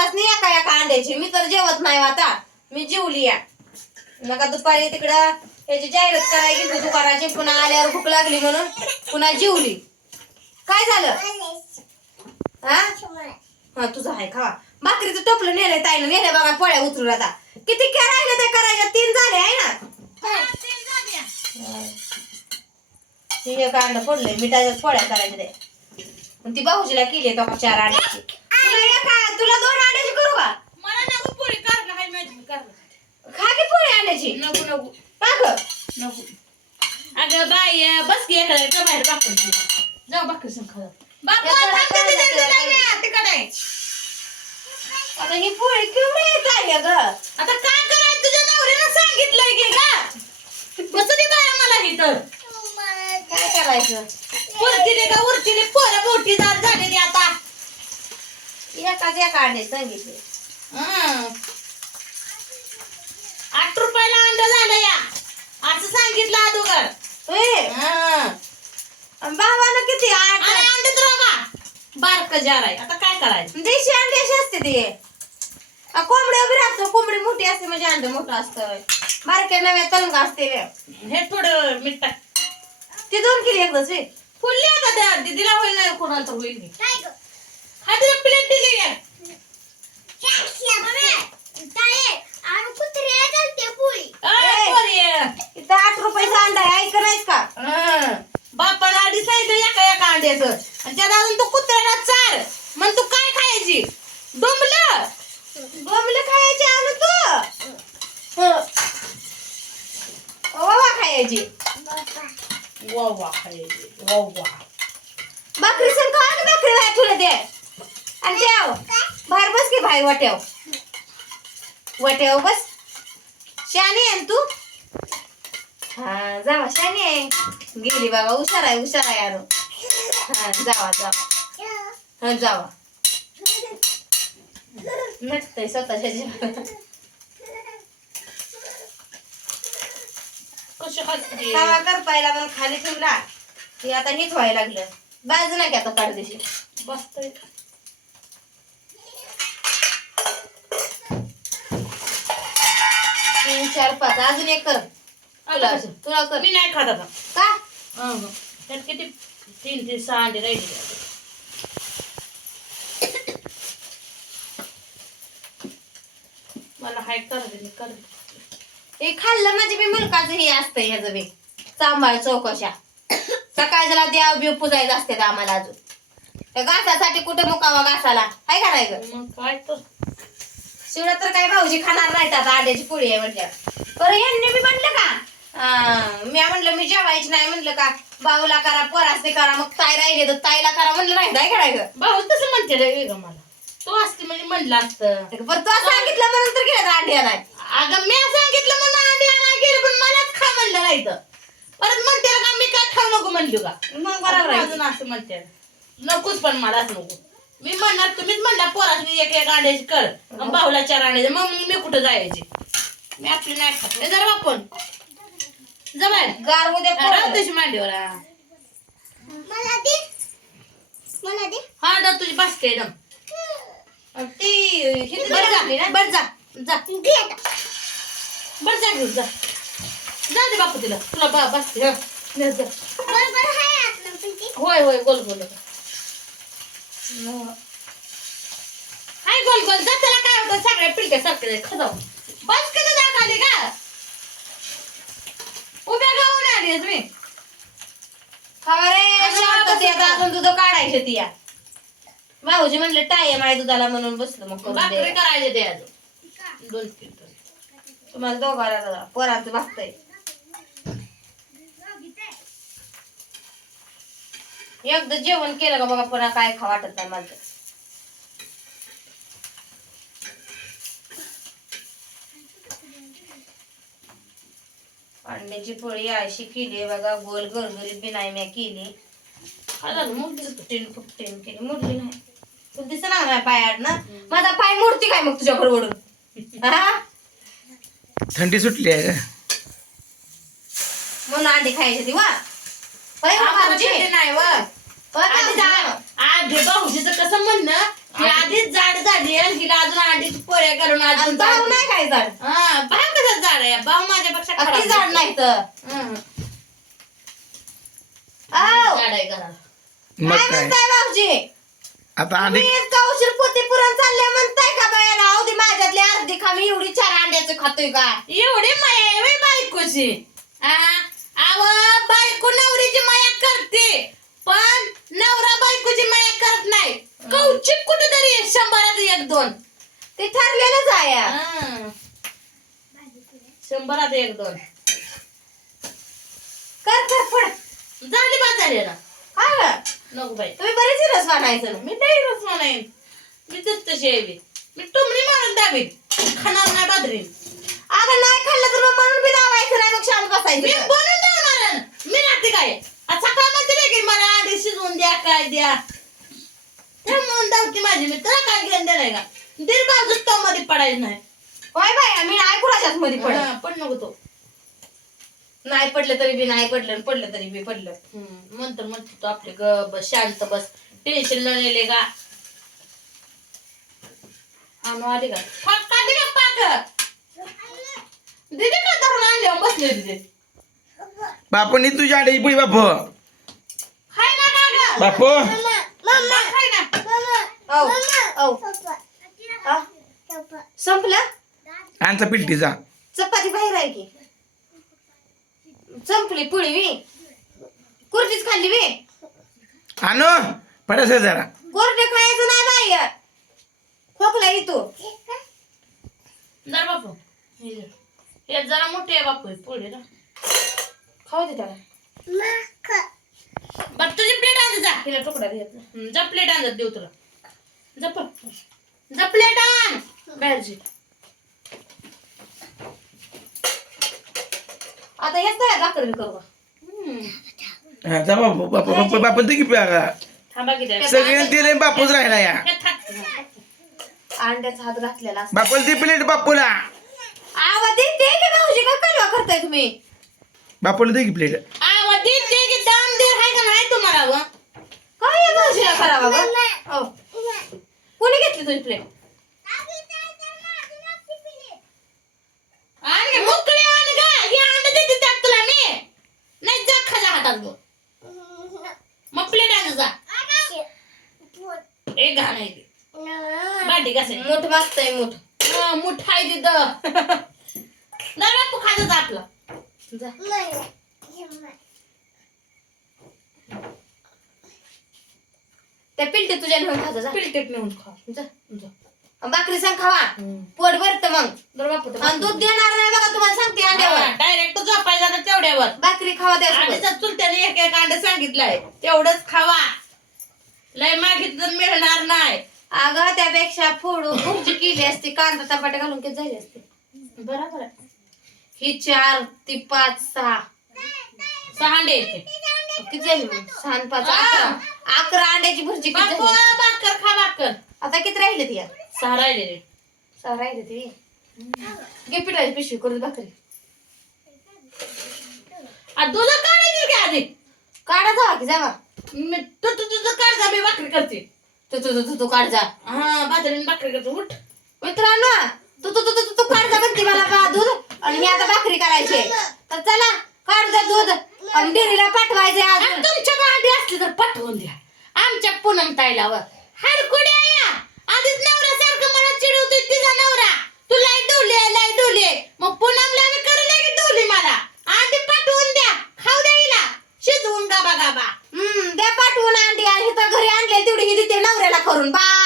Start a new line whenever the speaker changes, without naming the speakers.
आणि नाही एका एका अंड्याची. मी तर जेवत नाही हो आता. मी जेवली या नका दुपारी तिकडं याची जाहिरात करायची. गेली दुकानाची पुन्हा आल्यावर भूक लागली म्हणून पुन्हा जेवली. काय झालं? हा? हा तुझं आहे खा भाकरीचं टोपलं नेलंय ताईनं. नेलंय बघा पोळ्या उतरून आता. किती काय राहिले ते करायच्या? तीन झाले आहे ना? ती एक अंड पडलंय मिठाच्या पोळ्या करायच्या ते ती भाऊजीला केली तो चार अंड्याची तुला एका तुला दोन अंड्याची करू का
मला नको पोळी कारलं हाय माहिती मी कारलं
खा अंड्याची
नको नको.
का ग
नको. अगं अं, बस की एखाद्या बाहेर बाकर जाऊ बाकर संग बापू थांब किती जण तिकडं.
आता ही पोळी केवढी येत आहे ग
आता काय करायचं? तुझ्या नवऱ्यानं सांगितलंय की का बसू दे बाया मला इथं.
काय करायचं?
वरतीने का वरतीने पोरं मोठी झाड झालेली आता.
एकाच एका अंडे सांगितले
हं. आठ रुपयाला अंड झालं या. असं सांगितलं अगोदर.
ए
हं.
बाबानं किती आठ?
आणि अंड तर बघा बारक जार आहे. आता काय करायचं?
देशी अंडे अशी असते ते. कोंबडी उभी राहतो कोंबडी मोठी असते म्हणजे अंड मोठं असतं. बारक्या नव्या तलंग असते.
हे थोडं मीठ टाक.
ते दोन किलो एकदाच
फुलली आता त्या. दीदीला होईल नाही कोणाला तर होईल. नाही. हा तिला प्लेट दिली या अय,
ए.
पोरी.
इथं आठ रुपयाचा अंडा आहे ऐक नाहीस का
हं. बापाला आधी सांगितलं एका एका अंड्याचं आणि त्यात अजून तू कुत्र्याला चार मग तू काय खायची डोंबलं
बोंबलं खायचे आणू तू ओवा खायची
वा वा खायची वा वा
भाकरी सण खा ना भाकरी बाहेर ठेवलं ते. आणि ठेव बाहेर बस की भाई वाट्याव. वाट्याव बस. शानी आहे तू? हा जावा शानी आहे. गेली बाबा हुशार आहे हुशार आहे यार हा जावा जावा. हा जावा. नटतंय स्वतःच्या जीवाला
खाते
तवा करपायला पण खाली ठेवला. हे आता नीट व्हायला लागलं. बाजू ना की आता पाडदेशी
बसतोय.
तीन चार पाच. अजून एक कर. तुला
आता?
तुला कर.
मी नाही खात आता.
का?
हं, हं. त्यात किती? तीन तीन सहा अंडे राहिले. मला हाय कर दे मी कर दे.
हे खाल्लं म्हणजे बी मुलकाचं हे असतं ह्याचं बी. सांभाळ चौकशा. सकाळी जरा देव बिव पुजायचं असते का आम्हाला अजून. त्या घासासाठी कुठे मुकावा घासाला? हाय का नाही ग?
मग काय तर.
शिवडा तर काय भाऊजी खाणार नाहीत आता आड्याची पोळी आहे म्हटलं बरं यांनी मी म्हणलं का? अं, मी म्हणलं मी जेवायची नाही म्हणलं का? भाऊला करा पोरासने करा मग ताई राहिले तर ताईला करा म्हणलं नाही काय करायचं
भाऊ तसं म्हणते रे ग मला. तो असते म्हणजे म्हणलं असतं.
बरं तू सांगितलं म्हणून तर गेलं अंड्या नाही
अगं मी सांगितलं म्हणून अंडे आणायला गेले पण मलाच खा म्हणलं नाही तर परत म्हणते का मी काय खाऊ नको म्हणलो का
मग बरोबर आहे
अजून असं म्हणते. नकोच पण मलाच नको. मी म्हणणार तुम्हीच म्हणला पोरासनी एक एक अंड्याची कर. आणि भाऊला चार अंड्याचे मग मी कुठं जायचे? मी आपली नाही खात. जरा आपण जा बाहेर.
गार उद्या
राहू. तशी मांडीवर हा. हा दा तुझी बासके एकदम
आणि ती
बर जा
ना?
बर जा जा. बर जा घेऊन जा. जा दे बापू तिला. तुला बा बसते हं. जा. होय होय गोल गोल हाय गोल गोल जा त्याला काय होतं? सगळ्या पिलक्या सारखे खजाव बस कसं जा खाली का? उभ्या गावून आली तुम्ही?
अजून तुझं काढायचं ती या. भाऊजी म्हणले टाय माय दुधाला म्हणून बसलो मग.
करायचे ते अजून. दोन तीन.
तुम्हाला दोघाला पोरांचं बघताय एकदा जेवण केलं का बघा पुन्हा काय खा वाटत नाही माझं अंड्याची पोळी अशी केली बघा गोल गरगरीत बी नाही मी केली.
झालं मग दिसत
फुकटीन फुकटीन केली. मोडली नाही. तुला दिसत ना माझ्या पायात ना. माझा पाय मोडती काय मग तुझ्याकडे ओढून? हा?
थंडी सुटली आहे. का
म्हणून अंडी खायची ती वा. होय हो, भाऊजी?
नाही व.
होय
आधी
भाऊजी?
जा- आधी भाऊजीचं कसं म्हणणं? की आधीच जाड घालून
आणि
अजून
भाऊ
जाड.
नाही काय झाड
हा भाव कसा झाड आहे. भाव माझ्यापेक्षा
अगदी
खराब
झाड नाही तर.
हं.
आव.
आहे घराला
मग
काय
काय?
म्हणताय भाऊजी?
आता
मी
अधिक
इतका उशीर पोती पुरण चालले म्हणताय का बाया राहू दे माझ्यातली अर्धी खामी एवढी चार अंड्याचं खातोय का?
एवढी माया बायकोची. आ, आव बायको नवरीची माया करते पण नवरा बायकोची माया करत नाही कौचिक कुठेतरी आहे, शंभरात एक दोन
ते ठरलेलंच आहे.
शंभरात एक दोन.
कर कर पड
झाली बा झाली ना
काय गं?
नको बाई.
तुम्ही बरेच रस म्हणायचं
मी नाही रस म्हणाईन मी तेच तशी बी. मी टुमणी मारून दाबीन. खाणार नाही बादरीन
अगं नाही खाल्लं तर मग म्हणून बी दावायचं नाही मग शांत
मी
बसायचं
बनवून ठेवणार आहे. मी राहते काय? आज सकाळ म्हणते नाही की मला आधी शिजवून द्या काय द्या. ते म्हणून धावती माझी मी तुला काय घेऊन देणार का? दीड तो मध्ये पडायचं नाही.
होय बाया मी नाही कुणाच्याच मध्ये पड
हा, पण नको तो.
नाही पडलं तरी बी नाही पडलं आणि पडलं तरी बी पडलं.
हम्म, नंतर म्हणते तो आपले ग बस शांत बस. टेन्शन न नेले का? आणू आली का? पाक काढली का पाक दिदी का धरून आणले? बसले तिथे
बापूनी तुझ्या अंड्याची पुळी बापू.
खाय ना का ग
बापू
मम्मा खाय ना.
औ औ? संपलं?
आणचा पिलटीचा
चपाती बाहेर आहे की? संपली पुळी वी कुर्तीच खाल्ली वी
आणू. पडास जरा.
कोरडे खायचं नाही बाई खोकला येतो
जर बापू. हे जरा मोठे आहे बापू पुढे ना
खाऊ दे त्याला.
बरं तुझी प्लेट आण जा.
तिला तुकडा
हम्म, जा प्लेट आण जा देऊ तुला. जा पण जा प्लेट आण. बाहेरची
आता हेच नाही भाकरी करू का
हम्म.
हा, जा बापू बापू बापू बापू ते की प्या-
थांबा की द्या.
सगळे दिले बापूच राहिला या
हे.
अंड्याचा हात घातलेला असतो.
बापूला ती प्लेट बापूला
आवाज देते की भाऊजी काय कलवा करताय तुम्ही
बापूला दे की प्लेट
आव, दे, दे की दाम दे हाय का नाही तुम्हाला व?
काय या भाऊजीला करावा गं? औ. कोणी घेतली तुझी प्लेट
आण गे, मोकळी आण ग. हे अंड देते त्यात तुला मी नाही जा खाजा हातात गो मग प्लेट आण जा एक घाण आहे ती. भांडी घासायची.
मोठ मागतय मोठ
हा, मुठाई तिथं नाही बापू खाजा जा आपला
जा. त्या पिलटी तुझ्या नेऊन खाजा जा
पिलटेट नेऊन खा
जा.
जा.
भाकरी सांग खावा. पोट भरत मग.
बापू
आणि दूध देणार नाही बघा तुम्हाला सांगते अंड्यावर.
डायरेक्ट झोपायला जाणार तेवढ्यावर.
भाकरी खावा
आणि त्या चुलत्याने एक एक अंड सांगितलंय. तेवढंच खावा. लय मागितलं मिळणार नाही.
अगं त्यापेक्षा फोडून भुर्जी केली असती कांदा टमाटे घालून किती झाली असते.
बरोबर आहे.
ही चार ती पाच सहा.
सहा अंडे येते
किती झाली मग? सहा आणि पाच. अकरा. अकरा अंड्याची भुर्जी किती
बापू
झाली
भाकर खा भाकर.
आता किती राहिले ती?
सहा राहिले रे
सहा राहिले ती घे पिठाची पिशवी करू दे भाकरी.
आ, दूध काढायची का आधी.
काढा जावा की जावा
मी तू तू तुझं काढ जा मी भाकरी करते.
तू तू तू- तू तू काढ जा.
हा बाजरीने भाकरी करते उठ.
मित्रांनो तू तू तू तू तू काढ जा म्हणते मला बा दूध. आणि मी आता भाकरी करायची तर चला काढ जा दूध. आणि पाठवायचे अजून
तुमच्या भांडी असली तर पटवून द्या. आमच्या पूनम ताईलावर मग पुन्हा मी करू लागेल डोली मला अंडी पाठवून द्या. खाऊ द्या हिला. शिजवून गाबा गाबा. हम्म द्या पाठवून
अंडी आणि तर घरी आणले तेवढी ही देते नवऱ्याला करून. बा.